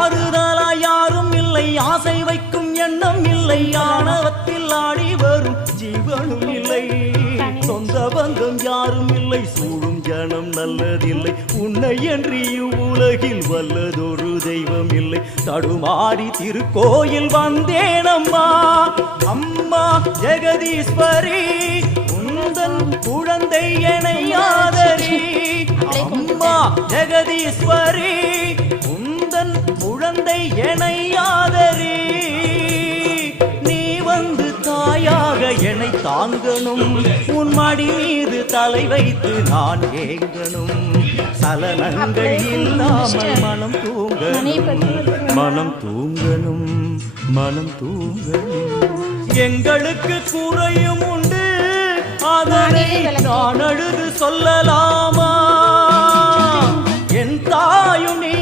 ஆறுதலா யாரும் இல்லை, ஆசை வைக்கும் எண்ணம் இல்லை, ஆணவத்தில் ஆடி வரும் ஜீவனும் இல்லை. சொந்த பந்தம் யாரும் இல்லை, சூழும் ஜனம் நல்லதில்லை, உன்னை என்று இவ்வுலகில் வல்லதொரு தெய்வம் இல்லை. தடுமாறி திருக்கோயில் வந்தேனம்மா, அம்மா ஜெகதீஸ்வரி, உந்தன் குழந்தை என்னை ஆதரி. அம்மா ஜெகதீஸ்வரி, உந்தன் குழந்தை என்னை ஆதரி. நீ வந்து தாயாக என்னை தாங்கணும், உன் மடி மீது தலை வைத்து நான் ஏங்கணும். சலனங்கள் இல்லாமல் மனம் தூங்கணும், மனம் தூங்கணும், மனம் தூங்கணும். எங்களுக்கு குறையும் உண்டு, அதனை நான் அழுது சொல்லலாமா? என் தாயும் நீ